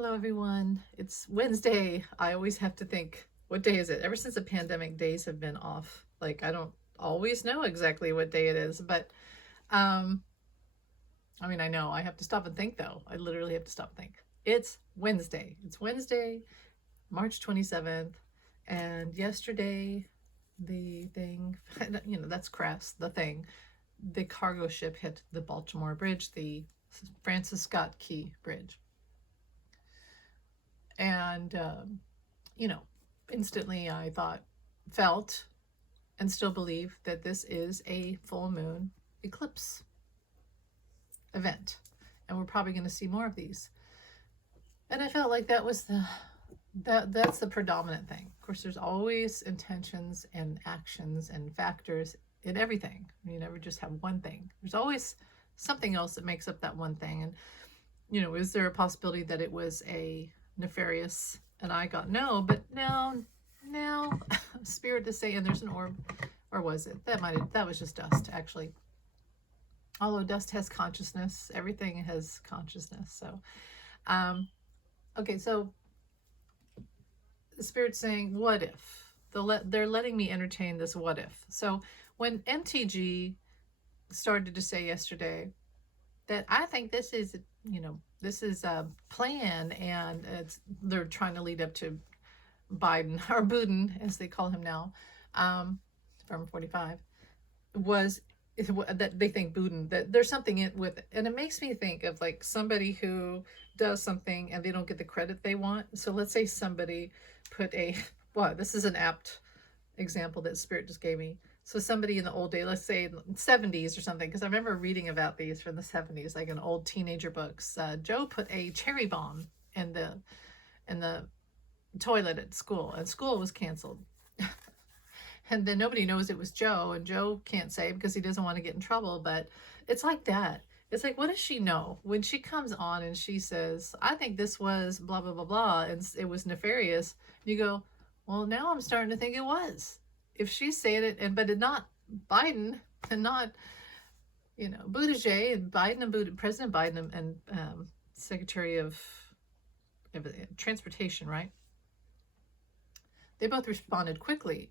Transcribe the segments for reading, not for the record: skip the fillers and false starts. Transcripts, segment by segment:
Hello, everyone. It's Wednesday. I always have to think, what day is it? Ever since the pandemic, days have been off. Like, I don't always know exactly what day it is, but um, I know I have to stop and think though. I literally have to stop and think. It's Wednesday. It's Wednesday, March 27th, and yesterday, the thing, that's crass, the cargo ship hit the Baltimore Bridge, the Francis Scott Key Bridge. And you know, instantly I felt, and still believe that this is a full moon eclipse event. And we're probably going to see more of these. And I felt like that's the predominant thing. Of course, there's always intentions and actions and factors in everything. You never just have one thing. There's always something else that makes up that one thing. And, is there a possibility that it was a nefarious? And I got no, but now spirit is saying there's an orb. Or was it? That was just dust, actually. Although dust has consciousness, everything has consciousness. So okay, so the spirit's saying, what if? They're letting me entertain this what if. So when MTG started to say yesterday that I think this is a plan, and they're trying to lead up to Biden, or Buden as they call him now, from 45, was that they think Buden, that there's something in with it. And it makes me think of like somebody who does something and they don't get the credit they want. So let's say somebody put this is an apt example that Spirit just gave me. So somebody in the old day, let's say 70s or something, because I remember reading about these from the 70s, like in old teenager books. Joe put a cherry bomb in the toilet at school, and school was canceled. And then nobody knows it was Joe, and Joe can't say because he doesn't want to get in trouble. But it's like that. It's like, what does she know when she comes on and she says, I think this was blah, blah, blah, blah, and it was nefarious? You go, well, now I'm starting to think it was. If she's saying it, but it not Biden, and not, Buttigieg, and President Biden, and Secretary of Transportation, right? They both responded quickly.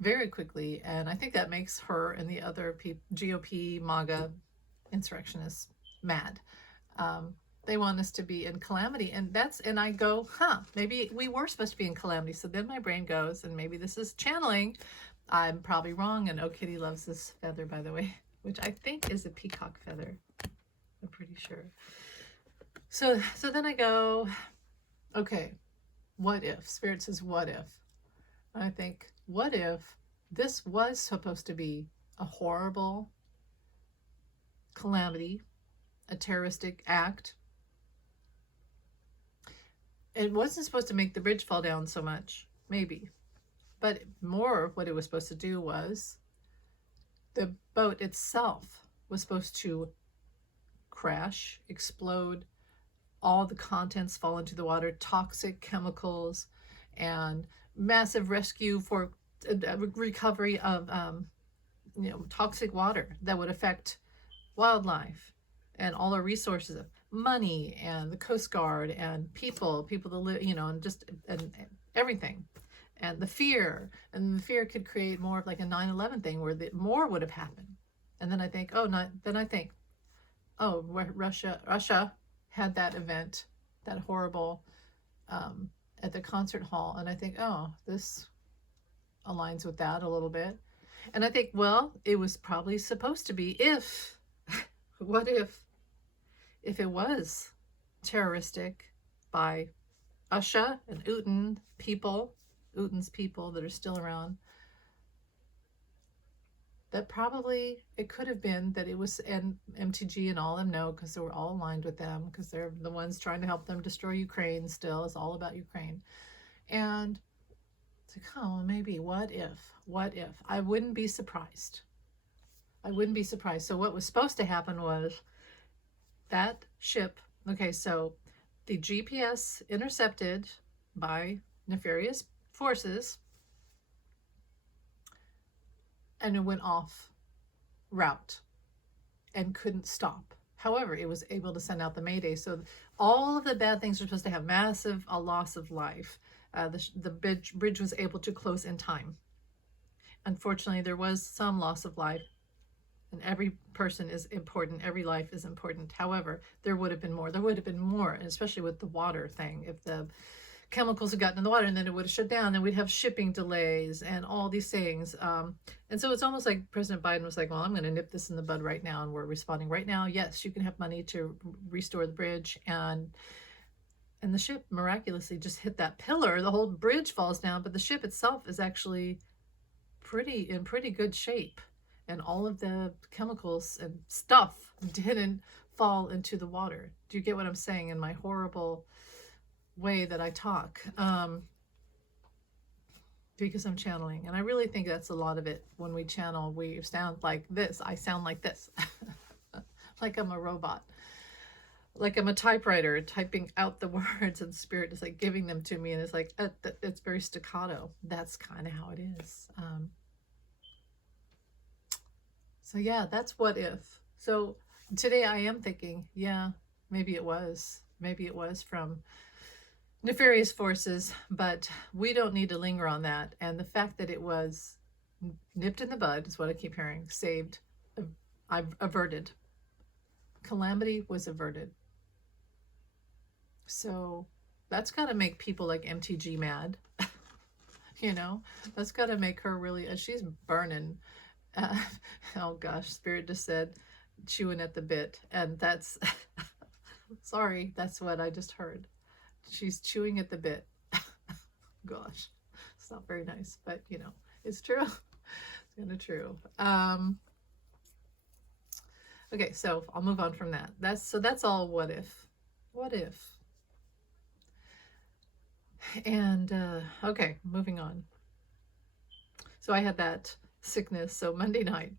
Very quickly, and I think that makes her and the other GOP MAGA insurrectionists mad. They want us to be in calamity, and I go, maybe we were supposed to be in calamity. So then my brain goes, and maybe this is channeling. I'm probably wrong, and Oh Kitty loves this feather, by the way, which I think is a peacock feather. I'm pretty sure. So then I go, okay, what if? Spirit says, what if? I think, what if this was supposed to be a horrible calamity, a terroristic act? It wasn't supposed to make the bridge fall down so much, maybe. But more, what it was supposed to do was the boat itself was supposed to crash, explode, all the contents fall into the water, toxic chemicals, and massive rescue for recovery of toxic water that would affect wildlife and all our resources of money and the Coast Guard and people that live, and everything. And the fear could create more of like a 9/11 thing where more would have happened. And then I think, Russia had that event, that horrible, at the concert hall. And I think, this aligns with that a little bit. And I think, well, it was probably supposed to be what if it was terroristic by Usha and Uten's people that are still around, that probably it could have been that it was, and MTG and all of them know, because they were all aligned with them, because they're the ones trying to help them destroy Ukraine. Still, it's all about Ukraine. And it's like, maybe, what if? I wouldn't be surprised. So what was supposed to happen was that ship, okay, so the GPS intercepted by nefarious forces, and it went off route and couldn't stop. However, it was able to send out the Mayday. So all of the bad things are supposed to have massive a loss of life. The bridge was able to close in time. Unfortunately, there was some loss of life, and every person is important. Every life is important. However, there would have been more. There would have been more, and especially with the water thing. If the chemicals had gotten in the water and then it would have shut down, then we'd have shipping delays and all these things. And so it's almost like President Biden was like, well, I'm going to nip this in the bud right now, and we're responding right now. Yes, you can have money to restore the bridge, and the ship miraculously just hit that pillar. The whole bridge falls down, but the ship itself is actually in pretty good shape, and all of the chemicals and stuff didn't fall into the water. Do you get what I'm saying in my horrible way that I talk? Because I'm channeling, and I really think that's a lot of it. When we channel, we sound like this. I sound like this. Like I'm a robot, like I'm a typewriter typing out the words, and Spirit is like giving them to me, and it's like it's very staccato. That's kind of how it is. So yeah, that's what if. So today I am thinking, yeah, maybe it was from nefarious forces, but we don't need to linger on that. And the fact that it was nipped in the bud is what I keep hearing. Saved, I've averted. Calamity was averted. So that's got to make people like MTG mad. You know, that's got to make her really, she's burning. Oh gosh, Spirit just said chewing at the bit, and that's sorry, that's what I just heard. She's chewing at the bit. Gosh, it's not very nice, but you know, it's true. It's kind of true. Okay, so I'll move on from that. That's all what if. What if? And okay, moving on. So I had that sickness. So Monday night,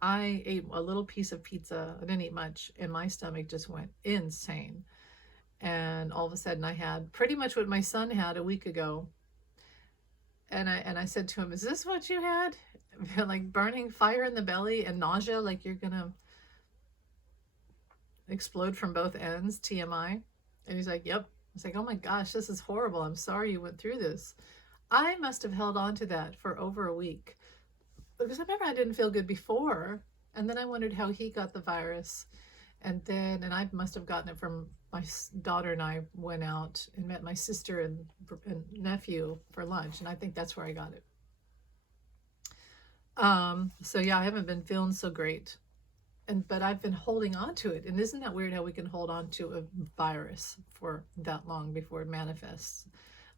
I ate a little piece of pizza. I didn't eat much, and my stomach just went insane. And all of a sudden I had pretty much what my son had a week ago. And I said to him, is this what you had? Like burning fire in the belly and nausea, like you're gonna explode from both ends, TMI. And he's like, yep. I was like, oh my gosh, this is horrible. I'm sorry you went through this. I must have held on to that for over a week, because I remember I didn't feel good before. And then I wondered how he got the virus. And I must have gotten it from my daughter, and I went out and met my sister and nephew for lunch. And I think that's where I got it. So yeah, I haven't been feeling so great. But I've been holding on to it. And isn't that weird how we can hold on to a virus for that long before it manifests?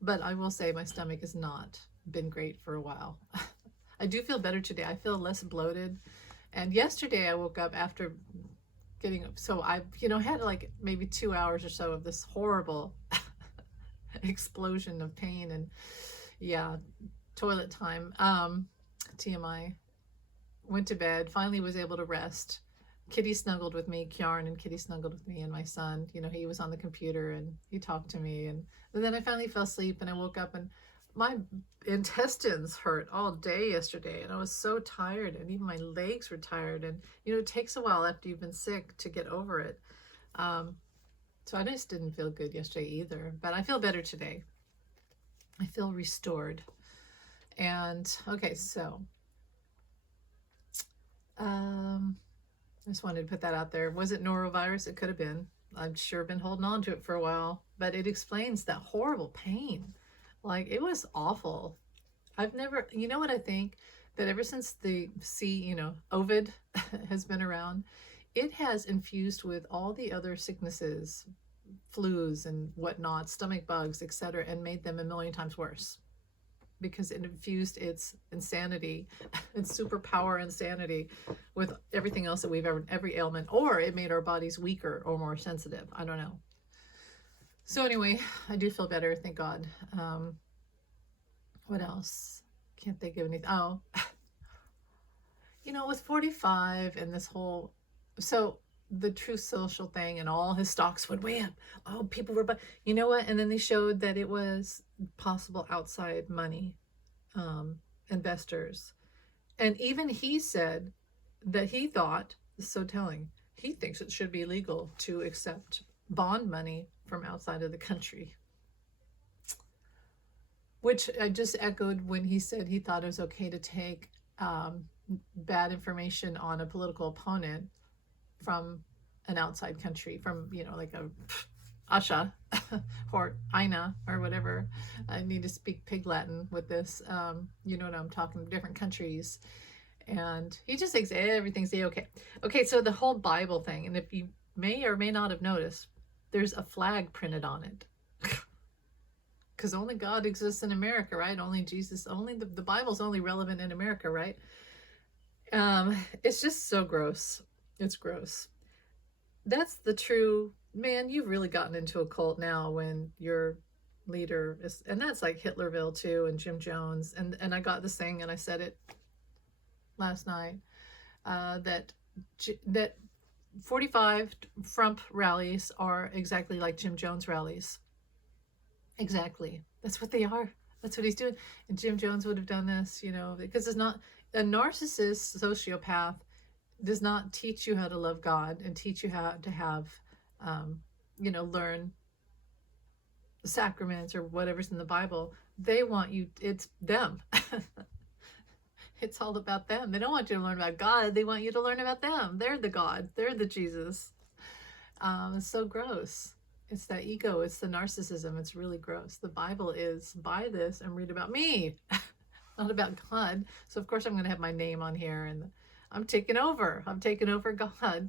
But I will say my stomach has not been great for a while. I do feel better today. I feel less bloated. And yesterday I woke up after so I, had like maybe 2 hours or so of this horrible explosion of pain, and yeah, toilet time, TMI. Went to bed, finally was able to rest. Kitty snuggled with me, Kjarn and Kitty snuggled with me, and my son, he was on the computer and he talked to me, and then I finally fell asleep, and I woke up and my intestines hurt all day yesterday, and I was so tired, and even my legs were tired, and it takes a while after you've been sick to get over it. So I just didn't feel good yesterday either, but I feel better today. I feel restored. And okay, so I just wanted to put that out there. Was it norovirus? It could have been. I've sure been holding on to it for a while, but it explains that horrible pain. Like, it was awful. I've never, what I think? That ever since the Ovid has been around, it has infused with all the other sicknesses, flus and whatnot, stomach bugs, etc., and made them a million times worse. Because it infused its insanity, its superpower insanity, with everything else that we've every ailment, or it made our bodies weaker or more sensitive. I don't know. So anyway, I do feel better, thank God. What else? Can't think of anything. Oh, with 45 and this whole, so the Truth Social thing, and all his stocks went way up. Oh, people were, but you know what? And then they showed that it was possible outside money, investors. And even he said that he thought, this is so telling, he thinks it should be legal to accept bond money from outside of the country. Which I just echoed when he said he thought it was okay to take bad information on a political opponent from an outside country, from, you know, like a Asha or Aina or whatever. I need to speak pig Latin with this. You know what I'm talking, different countries. And he just thinks everything's okay. Okay, so the whole Bible thing, and if you may or may not have noticed, there's a flag printed on it. Because only God exists in America, right? Only Jesus, only the Bible's only relevant in America, right? It's just so gross. It's gross. That's the true, man, you've really gotten into a cult now when your leader is, and that's like Hitlerville too, and Jim Jones. And I got this thing, and I said it last night, that 45 Trump rallies are exactly like Jim Jones rallies. Exactly. That's what they are. That's what he's doing. And Jim Jones would have done this, you know, because it's not a narcissist sociopath does not teach you how to love God and teach you how to have, you know, learn the sacraments or whatever's in the Bible. They want you, it's them. It's all about them. They don't want you to learn about God. They want you to learn about them. They're the God. They're the Jesus. It's so gross. It's that ego. It's the narcissism. It's really gross. The Bible is, buy this and read about me, not about God. So of course I'm going to have my name on here, and I'm taking over. I'm taking over God.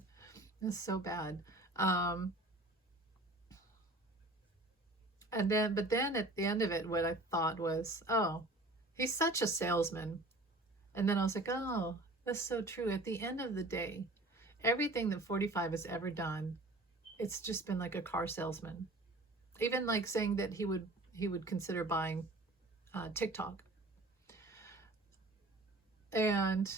It's so bad. And then, but then at the end of it, what I thought was, oh, he's such a salesman. And then I was like, oh, that's so true. At the end of the day, everything that 45 has ever done, it's just been like a car salesman. Even like saying that he would consider buying TikTok. And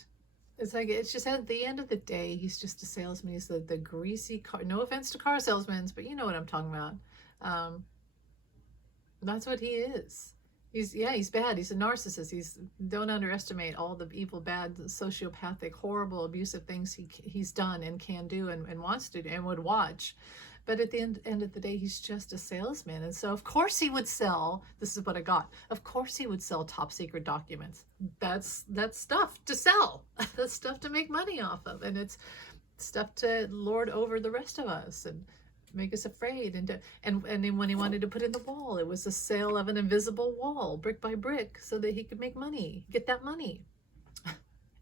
it's like, it's just at the end of the day, he's just a salesman. He's the greasy car, no offense to car salesmen, but you know what I'm talking about. That's what he is. He's bad. He's a narcissist. Don't underestimate all the evil, bad, sociopathic, horrible, abusive things he's done and can do and wants to do and would watch. But at the end of the day, he's just a salesman. And so of course he would sell, this is what I got, of course he would sell top secret documents. That's stuff to sell. That's stuff to make money off of. And it's stuff to lord over the rest of us and make us afraid. And then when he wanted to put in the wall, it was a sale of an invisible wall, brick by brick, so that he could make money, get that money.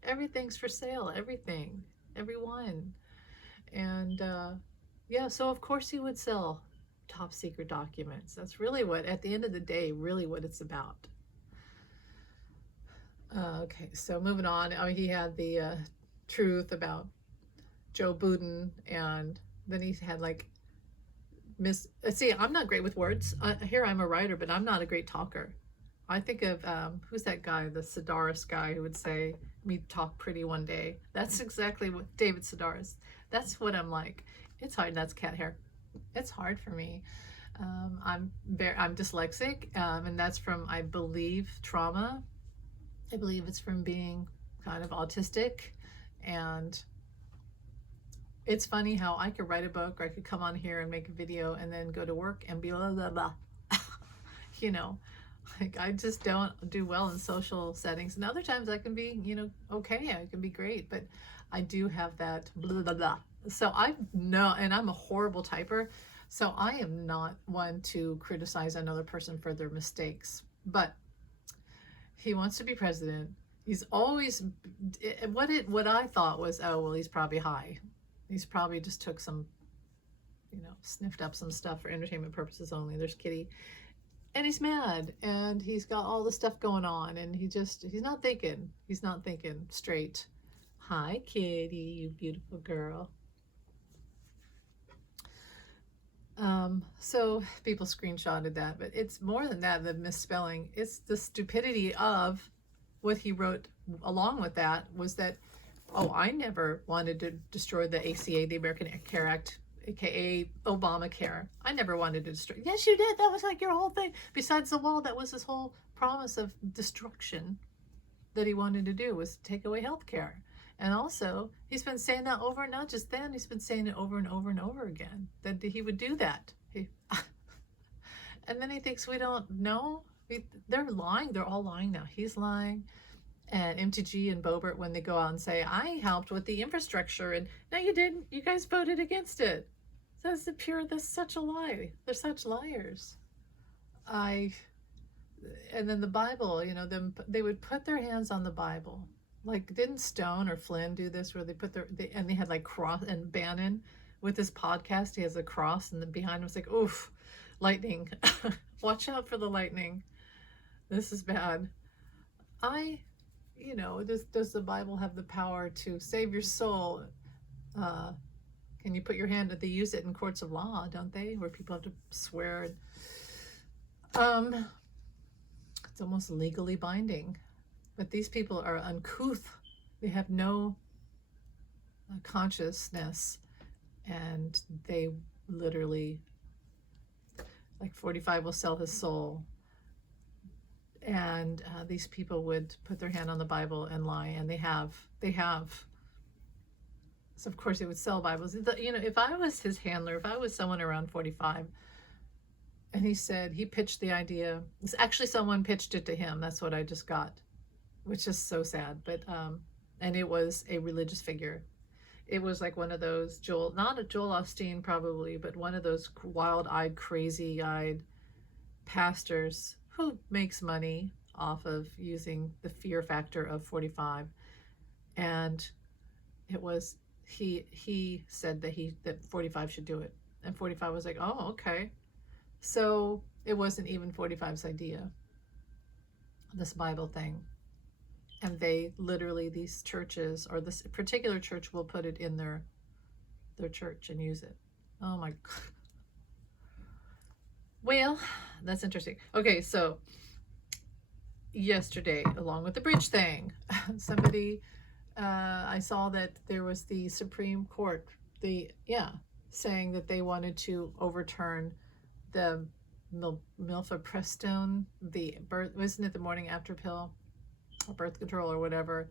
Everything's for sale, everything, everyone. And yeah, so of course he would sell top secret documents. That's really what, at the end of the day, really what it's about. Okay, so moving on. Oh, he had the truth about Joe Budden, and then he had like see, I'm not great with words. Here I'm a writer, but I'm not a great talker. I think of, who's that guy, the Sedaris guy who would say, me talk pretty one day. That's exactly what, David Sedaris. That's what I'm like. It's hard. That's cat hair. It's hard for me. I'm dyslexic, and that's from, I believe, trauma. I believe it's from being kind of autistic. And it's funny how I could write a book, or I could come on here and make a video and then go to work and be blah, blah, blah. You know, like I just don't do well in social settings. And other times I can be, you know, okay, I can be great, but I do have that blah, blah, blah. So I know, and I'm a horrible typer. So I am not one to criticize another person for their mistakes, but he wants to be president. He's always, what I thought was, oh, well, he's probably high. He's probably just took some, you know, sniffed up some stuff for entertainment purposes only. There's Kitty. And he's mad, and he's got all the stuff going on, and he's not thinking. He's not thinking straight. Hi, Kitty, you beautiful girl. So people screenshotted that, but it's more than that, the misspelling. It's the stupidity of what he wrote along with that was that, oh, I never wanted to destroy the ACA, the American Care Act, aka Obamacare. I never wanted to destroy. Yes, you did. That was like your whole thing. Besides the wall, that was his whole promise of destruction that he wanted to do, was take away health care. And also, he's been saying that over, not just then, he's been saying it over and over and over again, that he would do that. And then he thinks we don't know. They're lying. They're all lying now. He's lying. And MTG and Boebert, when they go out and say, I helped with the infrastructure, and no, you didn't. You guys voted against it. That's such a lie. They're such liars. And then the Bible, they would put their hands on the Bible. Like, didn't Stone or Flynn do this, where they put and they had like cross, and Bannon with his podcast, he has a cross, and then behind him was like, oof, lightning. Watch out for the lightning. This is bad. Does the Bible have the power to save your soul? Can you put your hand, they use it in courts of law, don't they? Where people have to swear. It's almost legally binding. But these people are uncouth. They have no consciousness. And they literally, like 45 will sell his soul. And these people would put their hand on the Bible and lie. And they have. So of course they would sell Bibles. If I was his handler, if I was someone around 45, and he pitched the idea. It's actually someone pitched it to him. That's what I just got, which is so sad. But and it was a religious figure. It was like one of those not a Joel Osteen probably, but one of those wild-eyed, crazy-eyed pastors who makes money off of using the fear factor of 45. And it was he said that 45 should do it, and 45 was like, oh, okay. So it wasn't even 45's idea, this Bible thing. And they literally, these churches, or this particular church, will put it in their church and use it. Oh my God. Well, that's interesting. Okay, so yesterday, along with the bridge thing, I saw that there was the Supreme Court, saying that they wanted to overturn the mifepristone, the birth, wasn't it the morning after pill, or birth control or whatever.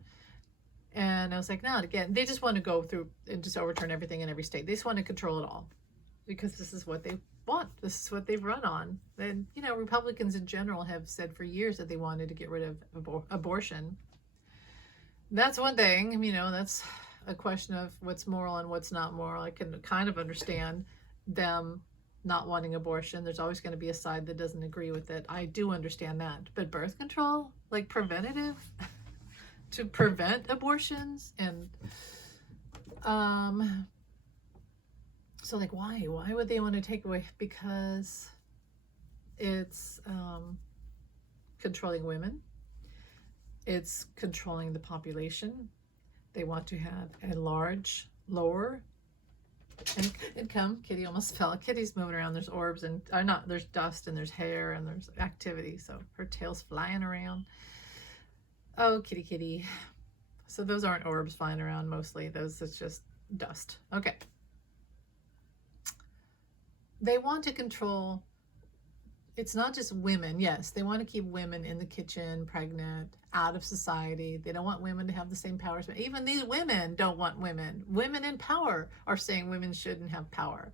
And I was like, not again. They just want to go through and just overturn everything in every state. They just want to control it all, because this is what they want. This is what they've run on. And Republicans in general have said for years that they wanted to get rid of abortion. That's one thing. That's a question of what's moral and what's not moral. I can kind of understand them not wanting abortion. There's always going to be a side that doesn't agree with it. I do understand that. But birth control, like preventative, to prevent abortions, and so like why would they want to take away? Because it's controlling women. It's controlling the population. They want to have a lower income. Kitty almost fell. Kitty's moving around. There's orbs and there's dust and there's hair and there's activity. So her tail's flying around. Oh, kitty. So those aren't orbs flying around mostly. It's just dust. Okay. They want to control. It's not just women. Yes, they want to keep women in the kitchen, pregnant, out of society. They don't want women to have the same powers. But even these women don't want women. Women in power are saying women shouldn't have power.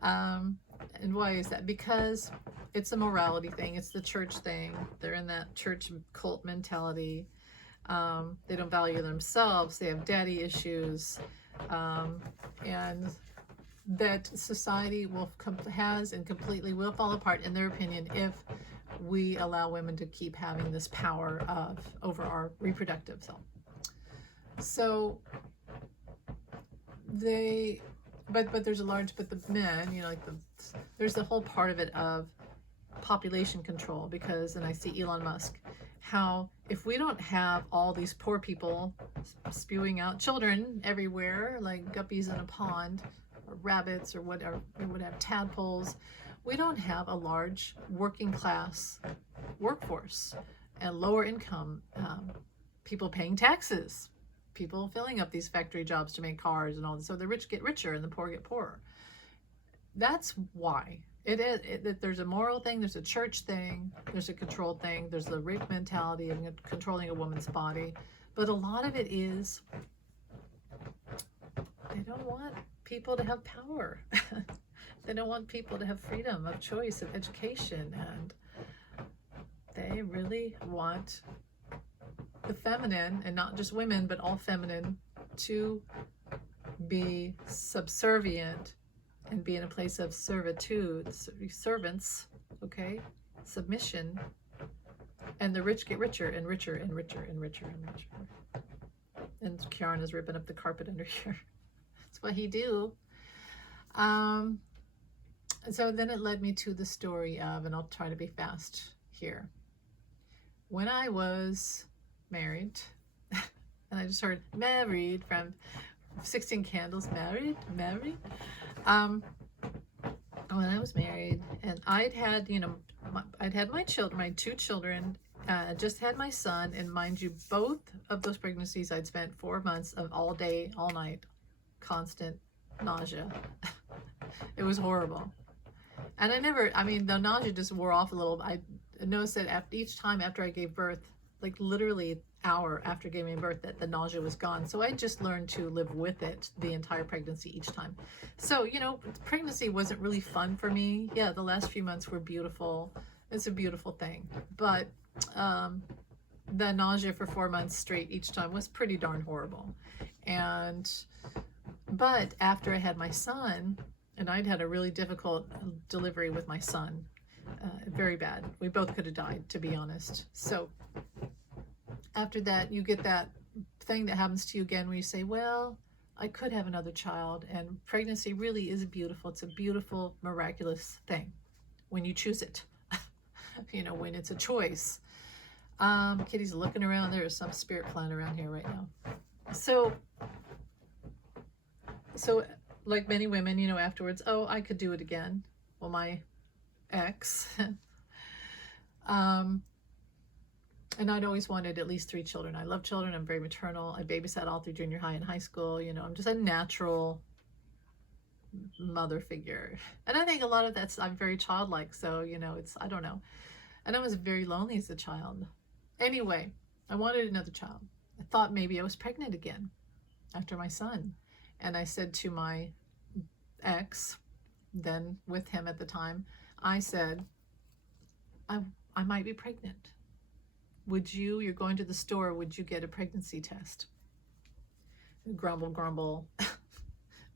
And why is that? Because it's a morality thing. It's the church thing. They're in that church cult mentality. They don't value themselves. They have daddy issues. And that society has and completely will fall apart, in their opinion, if we allow women to keep having this power over our reproductive self. So but there's the men, there's the whole part of it of population control, because, and I see Elon Musk, how if we don't have all these poor people spewing out children everywhere, like guppies in a pond, or rabbits, or whatever, we would have tadpoles. We don't have a large working class workforce and lower income people paying taxes, people filling up these factory jobs to make cars and all this. So the rich get richer and the poor get poorer. That's why there's a moral thing, there's a church thing, there's a control thing, there's the rape mentality of controlling a woman's body. But a lot of it is they don't want people to have power. They don't want people to have freedom of choice, of education, and they really want the feminine, and not just women, but all feminine, to be subservient and be in a place of servitude, servants, okay, submission, and the rich get richer and richer and richer and richer and richer. And Kieran is ripping up the carpet under here. That's what he do. So then it led me to the story of, and I'll try to be fast here. When I was married, and I just heard married from 16 Candles, married. When I was married, and I'd had, I'd had my children, my 2 children, just had my son, and mind you, both of those pregnancies I'd spent 4 months of all day, all night, constant nausea. It was horrible. And the nausea just wore off a little. I noticed that each time after I gave birth, like literally an hour after giving birth, that the nausea was gone. So I just learned to live with it the entire pregnancy each time. So, pregnancy wasn't really fun for me. Yeah, the last few months were beautiful. It's a beautiful thing. But the nausea for 4 months straight each time was pretty darn horrible. But after I had my son, and I'd had a really difficult delivery with my son, very bad. We both could have died, to be honest. So after that, you get that thing that happens to you again where you say, well, I could have another child. And pregnancy really is beautiful. It's a beautiful, miraculous thing when you choose it, when it's a choice. Kitty's looking around. There is some spirit flying around here right now. So like many women, afterwards, oh, I could do it again. Well, my ex, and I'd always wanted at least 3 children. I love children. I'm very maternal. I babysat all through junior high and high school. I'm just a natural mother figure. And I think a lot of I'm very childlike. So, I don't know. And I was very lonely as a child. Anyway, I wanted another child. I thought maybe I was pregnant again after my son. And I said to my ex, then with him at the time, I said, I might be pregnant. You're going to the store, would you get a pregnancy test? Grumble, grumble.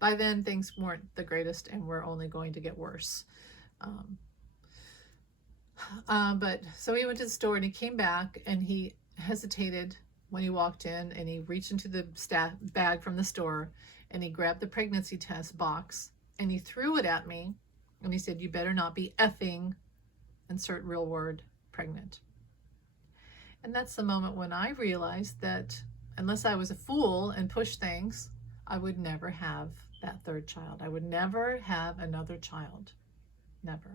By then, things weren't the greatest and were only going to get worse. But so he went to the store and he came back and he hesitated when he walked in, and he reached into the bag from the store and he grabbed the pregnancy test box and he threw it at me and he said, you better not be effing, insert real word, pregnant. And that's the moment when I realized that unless I was a fool and pushed things, I would never have that 3rd child. I would never have another child. Never.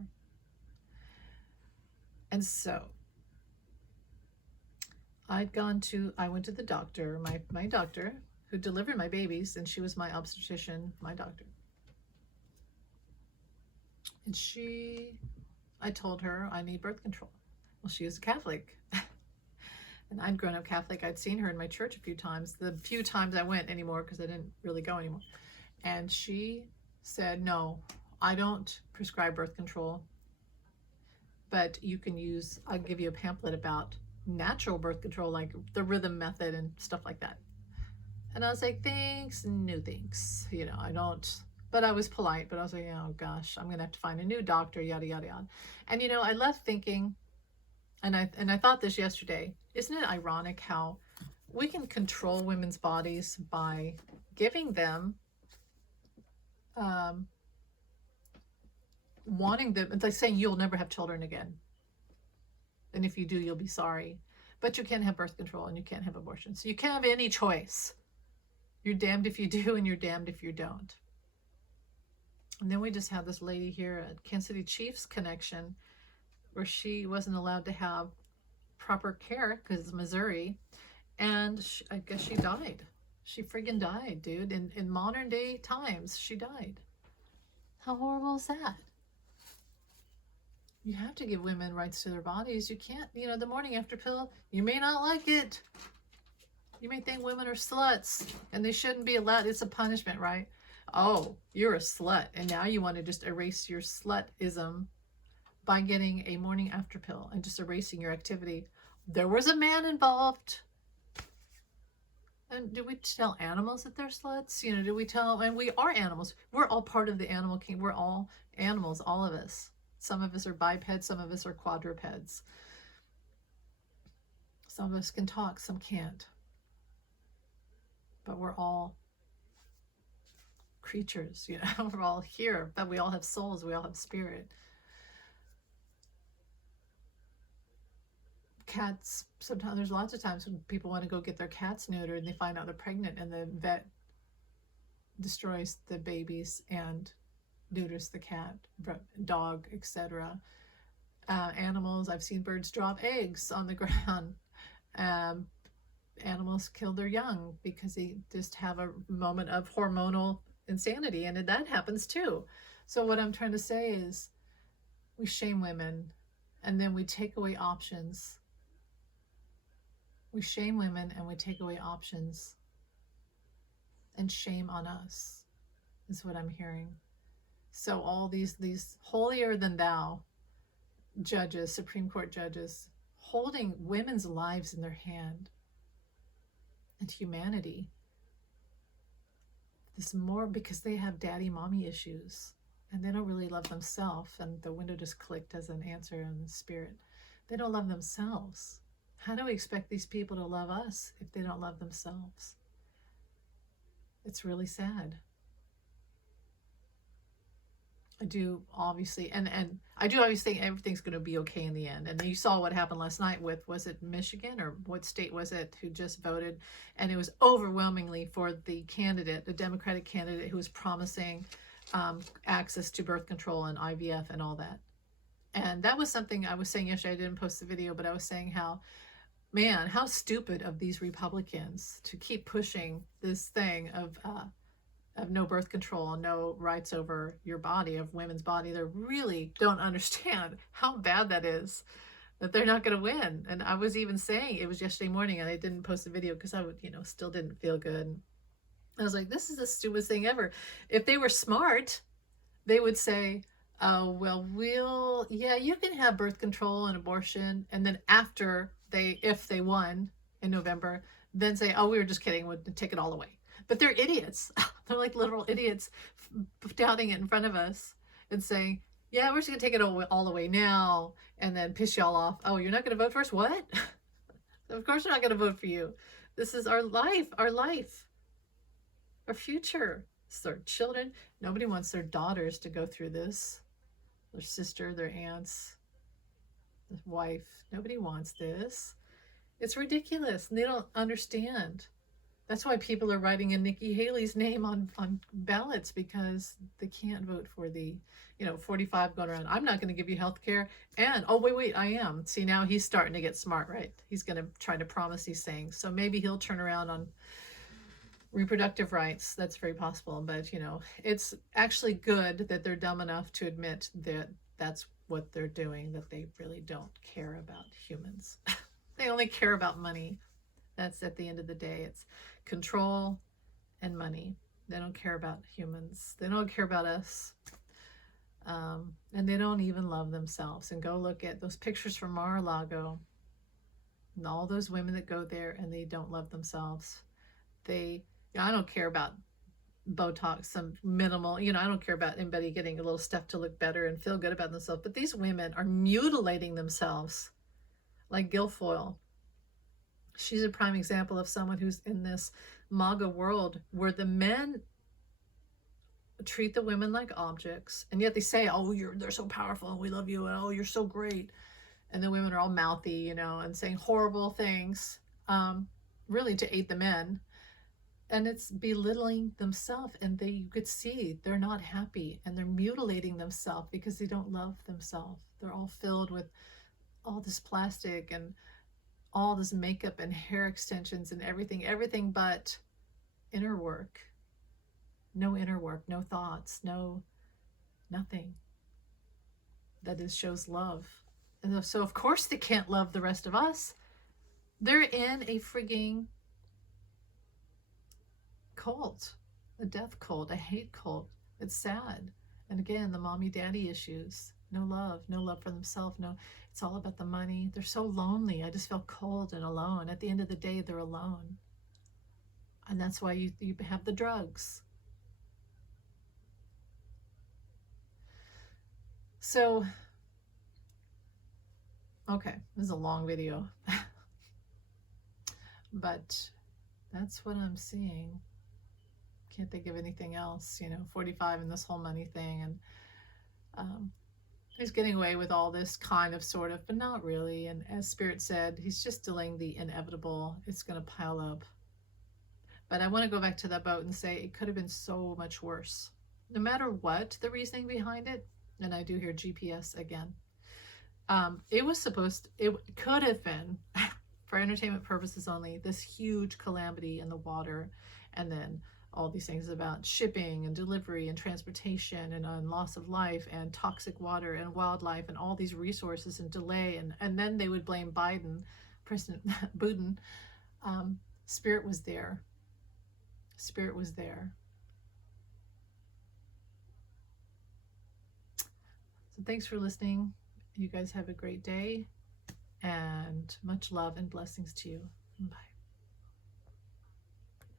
And so I went to the doctor, my doctor, who delivered my babies, and she was my obstetrician, my doctor. And I told her I need birth control. Well, she was a Catholic. And I'd grown up Catholic. I'd seen her in my church a few times. The few times I went anymore, because I didn't really go anymore. And she said, no, I don't prescribe birth control. But I'll give you a pamphlet about natural birth control, like the rhythm method and stuff like that. And I was like, thanks, no thanks. I don't, but I was polite, but I was like, oh gosh, I'm going to have to find a new doctor, yada, yada, yada. And, I left thinking, and I thought this yesterday, isn't it ironic how we can control women's bodies by giving them, wanting them, it's like saying you'll never have children again. And if you do, you'll be sorry. But you can't have birth control and you can't have abortion. So you can't have any choice. You're damned if you do and you're damned if you don't. And then we just had this lady here at Kansas City Chiefs connection where she wasn't allowed to have proper care because it's Missouri. And I guess she died. She friggin' died, dude. In modern day times, she died. How horrible is that? You have to give women rights to their bodies. You can't, the morning after pill, you may not like it. You may think women are sluts and they shouldn't be allowed. It's a punishment, right? Oh, you're a slut. And now you want to just erase your slutism by getting a morning after pill and just erasing your activity. There was a man involved. And do we tell animals that they're sluts? You know, do we tell, and we are animals. We're all part of the animal king. We're all animals, all of us. Some of us are bipeds, some of us are quadrupeds. Some of us can talk, some can't. But we're all creatures, you know, we're all here, but we all have souls, we all have spirit. Cats, sometimes there's lots of times when people want to go get their cats neutered and they find out they're pregnant and the vet destroys the babies and neuters the cat, dog, etc. Animals, I've seen birds drop eggs on the ground. Animals kill their young because they just have a moment of hormonal insanity, and that happens too. So what I'm trying to say is we shame women and then we take away options. We shame women and we take away options, and shame on us is what I'm hearing. So all these holier than thou judges, Supreme Court judges, holding women's lives in their hand and humanity, this more because they have daddy mommy issues and they don't really love themselves, and the window just clicked as an answer in the spirit. They don't love themselves. How do we expect these people to love us if they don't love themselves? It's really sad. I do obviously, and I do obviously think everything's going to be okay in the end. And you saw what happened last night with, was it Michigan or what state was it, who just voted, and it was overwhelmingly for the candidate, the Democratic candidate, who was promising access to birth control and IVF and all that. And that was something I was saying yesterday. I didn't post the video, but I was saying how, man, how stupid of these Republicans to keep pushing this thing of no birth control, no rights over your body, of women's body. They really don't understand how bad that is, that they're not going to win. And I was even saying, it was yesterday morning and I didn't post the video because I would, you know, still didn't feel good. I was like, this is the stupidest thing ever. If they were smart, they would say, oh, well, yeah, you can have birth control and abortion. And then after if they won in November, then say, oh, we were just kidding, we'll take it all away. But they're idiots. They're like literal idiots doubting it in front of us and saying, yeah, we're just going to take it all away now, and then piss y'all off. Oh, you're not going to vote for us? What? Of course we're not going to vote for you. This is our life, our future. It's our children. Nobody wants their daughters to go through this. Their sister, their aunts, their wife. Nobody wants this. It's ridiculous. And they don't understand. That's why people are writing in Nikki Haley's name on ballots, because they can't vote for the, 45 going around. I'm not going to give you health care. And, oh, wait, I am. See, now he's starting to get smart, right? He's going to try to promise these things. So maybe he'll turn around on reproductive rights. That's very possible. But, it's actually good that they're dumb enough to admit that that's what they're doing, that they really don't care about humans. They only care about money. That's at the end of the day. It's control and money. They don't care about humans. They don't care about us. And they don't even love themselves. And go look at those pictures from Mar-a-Lago and all those women that go there and they don't love themselves. I don't care about Botox, some minimal, I don't care about anybody getting a little stuff to look better and feel good about themselves. But these women are mutilating themselves like Guilfoyle. She's a prime example of someone who's in this MAGA world where the men treat the women like objects, and yet they say, oh, they're so powerful and we love you, and oh, you're so great. And the women are all mouthy, and saying horrible things, really to aid the men. And it's belittling themselves, and you could see they're not happy, and they're mutilating themselves because they don't love themselves. They're all filled with all this plastic and all this makeup and hair extensions and everything but inner work. No inner work, no thoughts, nothing that shows love. And so of course they can't love the rest of us. They're in a frigging cult, a death cult, a hate cult. It's sad. And again, the mommy daddy issues. No love for themselves. No, it's all about the money. They're so lonely. I just feel cold and alone. At the end of the day, they're alone. And that's why you have the drugs. So, okay, this is a long video. But that's what I'm seeing. Can't think of anything else, 45 and this whole money thing. And he's getting away with all this kind of, sort of, but not really. And as Spirit said, he's just delaying the inevitable. It's going to pile up. But I want to go back to that boat and say it could have been so much worse. No matter what the reasoning behind it, and I do hear GPS again. It could have been, for entertainment purposes only, this huge calamity in the water, and then all these things about shipping and delivery and transportation and loss of life and toxic water and wildlife and all these resources and delay, and then they would blame Biden, President Putin. Spirit was there. Spirit was there. So thanks for listening. You guys have a great day, and much love and blessings to you. Bye.